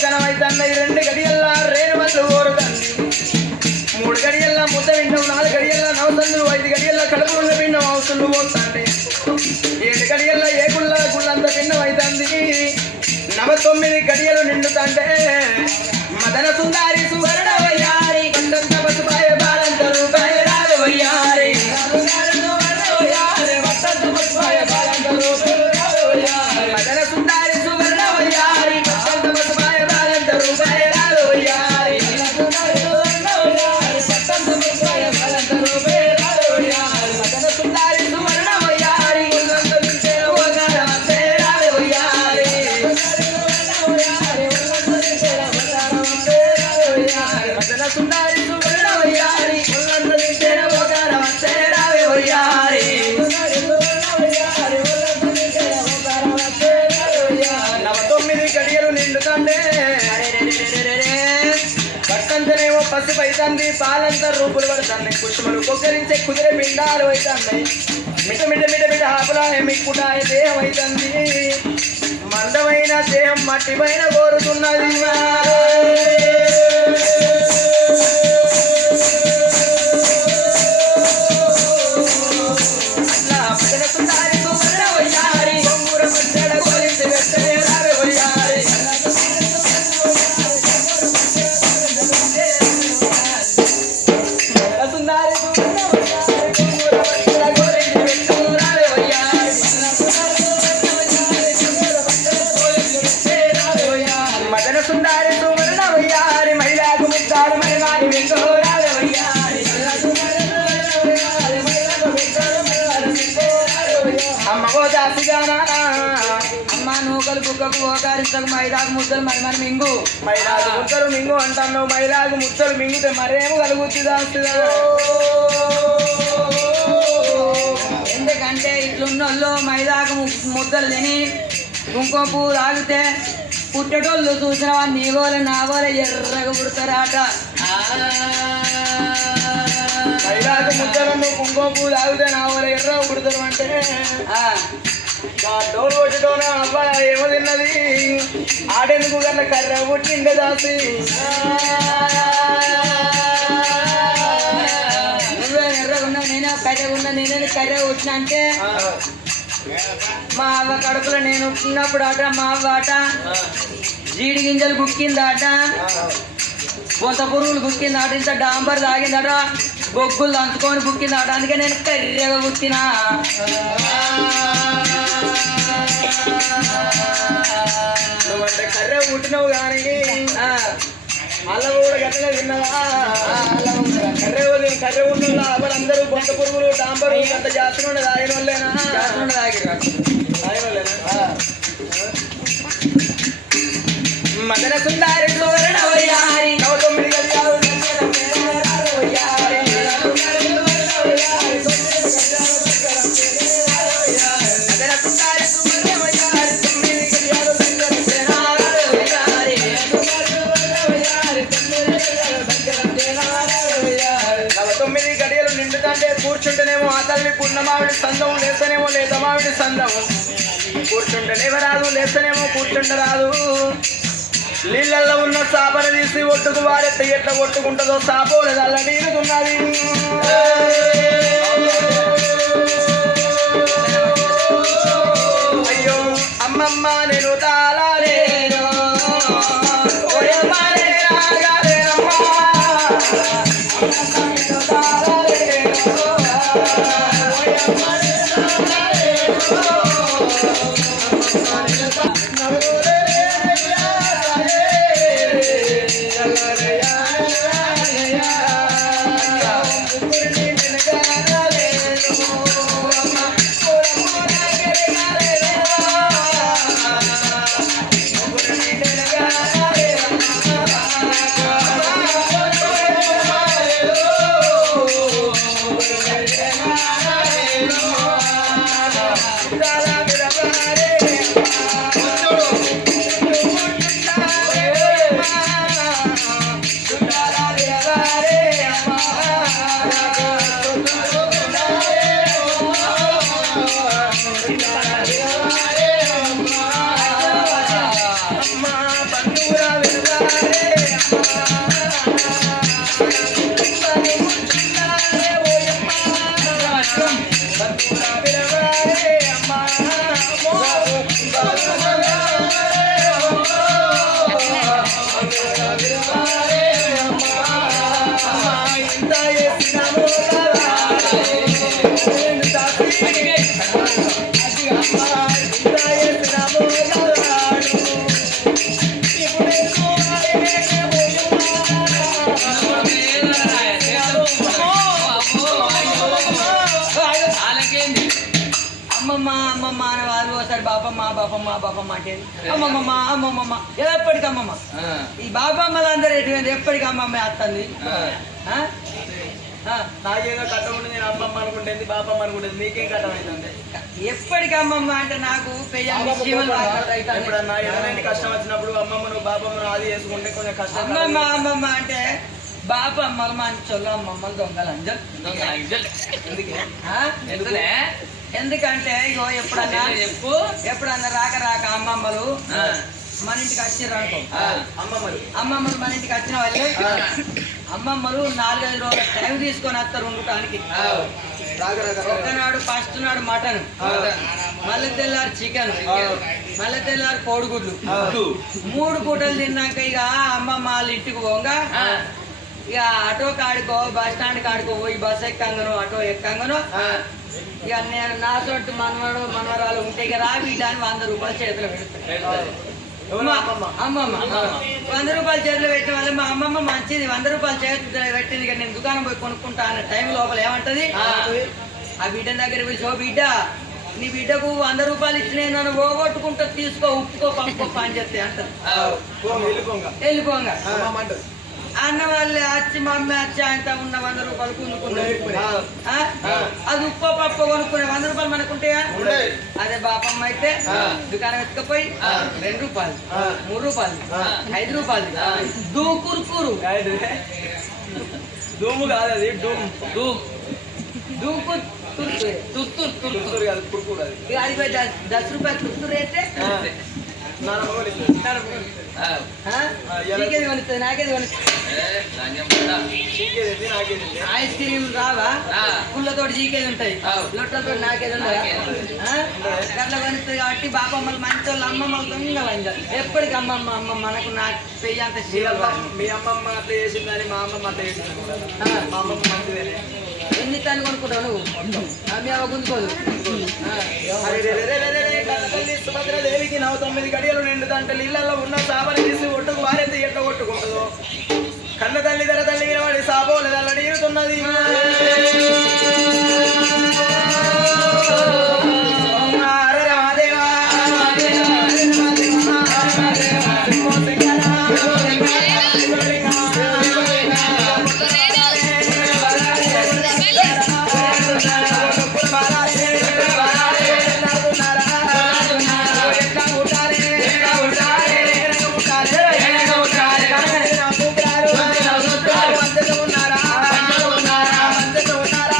కనమైతన్నై 2 గడియల్లా రేణువలు ఓరుతంది 3 గడియల్లా ముద్ద విండం 4 గడియల్లా నవసందులు 5 గడియల్లా కడుపుల విండం అవసరం పోతండి 7 గడియల్లా ఏగుళ్ళ గుళ్ళంత విండం అయితంది 9 గడియలు నిండుతంటే మదన సుందారి సువర్ణ వయ్యారి కొండంత పసుపాయ బాలంత రూపాయ రాగ వయ్యారి మదన సుందారి సువర్ణ వయ్యారి కొండంత పసుపాయ బాలంత రూపాయ రాగ వయ్యారి మదన సుందారి సువర్ణ వయ్యారి కొండంత వింటే ఓగాడ వస్తే రాగ వయ్యారి మదన సుందారి సువర్ణ వయ్యారి కొండంత వింటే ఓగాడ వస్తే రాగ వయ్యారి 9 గడియలు నిండుతండే పట్టంతనేమో పసుపు అవుతుంది పాలంతా రూపులు పడుతుంది కుసుమలు కొక్కరించే కుదిరే పిండాలు అవుతున్నాయి మిట మిట మిట మిట హాపులాయ మిక్కుటాయ దేహం అవుతుంది మందమైన దేహం మట్టి పైన కోరుతున్నది మదన సుందారి సువర్ణ వయ్యారి మహిళకు ముద్దారు మరిమాని వెంకోరాలు వయ్యారి అమ్మ గోదాసిగానా అమ్మ నూకలు కుక్కకు ఓకారించకు మైదాకు ముద్దలు మరిమని మింగు మైదాకు ముద్దలు మింగు అంటాను మైదాకు ముద్దలు మింగితే మరేమో కలుగుతుందా ఎందుకంటే ఇట్లున్నోళ్ళు మైదాకు ముద్దలు తిని కుంకుమ పువ్వు తాగితే పుట్టేటోళ్ళు చూసిన వాళ్ళు నీ గోలే నా గోలే ఎర్రగా పుడతారాట మైదాకు ముద్దలు కుంకుమ పువ్వు తాగితే నా గోలే ఎర్రగా పుడతారు అంటే డోలు కొట్టేటోనే అబ్బా ఏమో తిన్నది ఆడేందుకు కన్నా కర్ర పుట్టిండే దాసి నువ్వే ఎర్రగున్నా నేనే కర్రగున్నా నేనే కర్ర వచ్చిన అంటే మా అవ్వ కడుపులో నేను ఉన్నప్పుడు ఆట మా అవ్వ ఆట జీడి గింజలు గుక్కిందాట బొంత పురుగులు గుక్కిందాట ఇంత డాంబర్ తాగిందట బొగ్గులు దంచుకొని గుక్కిందాట అందుకే నేను కర్రెగా గుక్కినా నువ్వంటే కర్రె పుట్టినవు కానీ అల్ల కూడా గట్లనే తిన్నదా కర్రె ఉన్న అందరూ బొంత పురుగులు డాంబరు అంత జాతర ఉండదు ఆయన వాళ్ళేనా మదన సుందారి సువర్ణ వయ్యారి 9 గడియలు నిండుతంటే కూర్చుంటేనేమో ఆ తల్లి పూర్ణమావిడి సందం లేస్తేనేమో లేతమావిడి సందం కూర్చుంటేనేమో రాదు లేస్తేనేమో కూర్చుంటరాదు నీళ్ళల్లో ఉన్న సాపను తీసి ఒట్టుకు వారెత్త ఎట్లా కొట్టుకుంటుందో సాపోలేదు అలా నీరుతున్నది అమ్మమ్మ అమ్మమ్మ అని వాళ్ళు ఒకసారి బాపమ్మ బాపమ్మ బాపమ్మ అంటే అమ్మమ్మ అమ్మమ్మ ఎప్పటికి అమ్మమ్మ ఈ బాపమ్మలు అందరూ ఎటువంటి ఎప్పటికి అమ్మమ్మ వస్తుంది నాకేదో కట్టం ఉంటుంది నేను అమ్మమ్మ అనుకుంటుంది బాపమ్మ అనుకుంటుంది నీకేం కట్టం అవుతుంది ఎప్పటికి అమ్మమ్మ అంటే నాకు ఎప్పుడన్నా ఏదైనా కష్టం వచ్చినప్పుడు అమ్మమ్మను బాపమ్మను ఆది చేసుకుంటే కొంచెం కష్టం అమ్మమ్మ అమ్మమ్మ అంటే బాపమ్మలు మంచోళ్ళు అమ్మమ్మలు దొంగలు అంజల్ ఎందుకంటే ఇగో ఎప్పుడన్నా రాక రాక అమ్మమ్మలు మన ఇంటికి వచ్చిర్రు అనుకో అమ్మమ్మలు మన ఇంటికి వచ్చిన వాళ్ళు అమ్మమ్మలు 4-5 రోజుల టైం తీసుకొని వస్తారు ఉండటానికి ఒక్కనాడు ఫస్ట్ నాడు మటన్ మళ్ళీ తెల్లారు చికెన్ మళ్ళీ తెల్లారు కోడిగుడ్లు 3 పూటలు తిన్నాక ఇక అమ్మమ్మ వాళ్ళ ఇంటికి పోగా ఇక ఆటో కాడుకో బస్ స్టాండ్ కాడుకో పోయి బస్ ఎక్కంగను ఆటో ఎక్కంగను ఇక నేను నా చోటు మనవరాలు ఉంటే ఇక రా వీటాన్ని 100 రూపాయలు చేతిలో పెడతాను అమ్మమ్మ 100 రూపాయలు చేతిలో పెట్టిన వల్ల మా అమ్మమ్మ మంచిది 100 రూపాయలు చేతిలో పెట్టింది ఇక నేను దుకాణం పోయి కొనుక్కుంటా అన్న టైం లోపల ఏమంటది ఆ బిడ్డ దగ్గర పిలిచి ఓ బిడ్డ నీ బిడ్డకు 100 రూపాయలు ఇచ్చిన నన్ను పోగొట్టుకుంటా తీసుకో ఉప్పుకో పంపుకో అని చెప్తే అంటారు వెళ్ళిపోంగా అన్న వాళ్ళు వచ్చి మమ్మీ వచ్చి ఆయనతో ఉన్న 100 రూపాయలు కొనుక్కున్నారు అది ఉప్పు పప్పు కొనుక్కునే 100 రూపాయలు మనకుంటాయా అదే బాపమ్మ అయితే దుకాణం ఎత్తుకపోయి 2 రూపాయలు 3 రూపాయలు 5 రూపాయలు దూకురుకురు దూము కాదు అది దూకు తుర్తురు కాదు కుర్కురు అది అది 10 రూపాయలు తుర్తురు అయితే నాకేది కొనుస్తుంది ఐస్ క్రీమ్ రావా పుల్లతోటి చీకేది ఉంటాయి లొట్టలతో నాకేది ఉండదు అట్లా కొనుస్తుంది కాబట్టి బాపమ్మలు మంచి వాళ్ళు అమ్మమ్మలు దొంగలు ఎప్పటికి అమ్మమ్మ అమ్మ మనకు నాకు పెయ్యి అంత మీ అమ్మమ్మ అట్లా చేసిందని మా అమ్మమ్మ అట్లా చేసింది మా అమ్మమ్మ మంచిదేనే ఎన్ని తను కొనుక్కుంటావు నువ్వు మీ అవ్వ గుంజుకోదు సుభద్రదేవికి 9 గడియలు నిండుదంటే ఇళ్లలో ఉన్న సాబని తీసి ఒట్టుకు వారెంత ఎట్ట కొట్టుకుంటుందో కన్న తల్లి ధర తల్లి వాడి సాబోలు నీరుతున్నది ఉన్నారా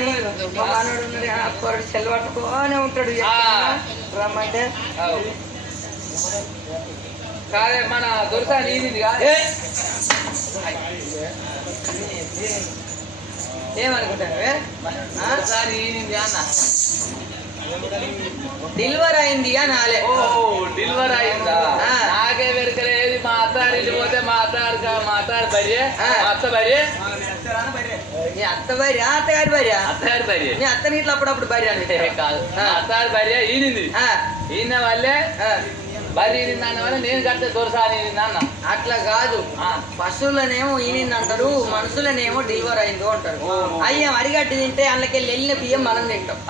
కానీ మా మనోడు ఉన్నాడు అప్పుడు సెల్ పట్టుకోనే ఉంటాడు రమ్మంటే కాదే మన దొరసా నీది కాదు ఏమనుకుంటాను దొరసా నీది అన్న డెలివర్ అయింది అని ఆలే ఓ డెలివరీ అయిందా నాకే వెరకలేదు మా అత్తారింటి పోతే మా అత్తారు భార్య మా అత్త భార్య నీ అత్త భార్య అత్తగారి భార్య అత్తగారి భార్య నీ అత్తని ఇట్లా అప్పుడప్పుడు భార్య అని కాదు అత్తారి భార్య ఈనింది ఈయన వాళ్ళే భార్య ఈనింది అన్న వల్ల నేను కట్టే దొరసా ఈనింది అన్న అట్లా కాదు పశువులనేమో ఈనింది అంటారు మనుషులనేమో డెలివర్ అయిందో అంటారు అయ్యం అరిగట్టి తింటే అందులోకెళ్ళి వెళ్ళిన బియ్యం మనం తింటాం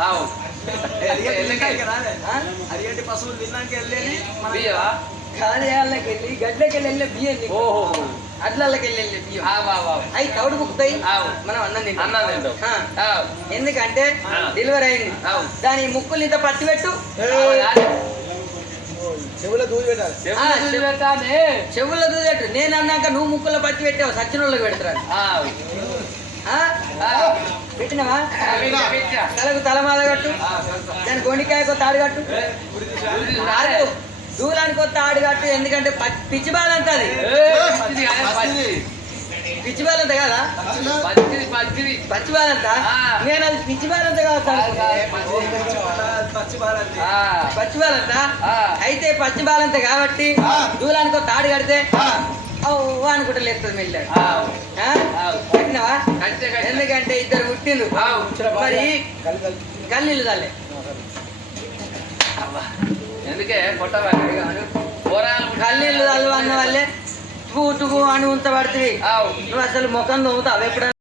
అరిగంటి పశువులు తిన్నాక వెళ్ళేది బియ్యవా కాదే వాళ్ళకి వెళ్ళి గడ్డకి వెళ్ళి బియ్యం తింటాం. ఓహో అట్లకి వెళ్ళి బియ్యం అవి తౌడు బుక్కుతాయి మనం అన్నం తింటాం అన్నం తింటాం ఎందుకంటే డెలివరీ అయింది దాని ముక్కులు ఇంత పట్టి పెట్టు చెవుల దూది పెట్టాలి చెవుల్లో దూదట్టు నేను అన్నాక నువ్వు ముక్కుల్లో పచ్చి పెట్టావు సచ్చిన వాళ్ళకి పెడతారు పెట్టినవా తలకు తలమాల కట్టు దాని గొండికాయకో తాడు కట్టు కాదు దూరానికి తాడు కట్టు ఎందుకంటే పిచ్చి బాల్ అంత అది పిచ్చి బాల్ అంత కదా పచ్చి బాల్ అంత నేను అది పిచ్చి బాల్ అంత కాదు పచ్చి బాల్ అంత అయితే పచ్చి బాల్ అంత కాబట్టి దూరానికి తాడు కడితే అనుకుంటా లేస్తుంది మెల్లాడు కట్టినవా ఎందుకంటే ఇద్దరు పుట్టిండు మరి కన్నీళ్ళు చాలే ఎందుకే కొట్టవాలి కన్నీళ్ళు చల్లు అన్న వాళ్ళే టూ అని ఉంచబడుతుంది నువ్వు అసలు ముఖం తోముతావు ఎప్పుడన్నా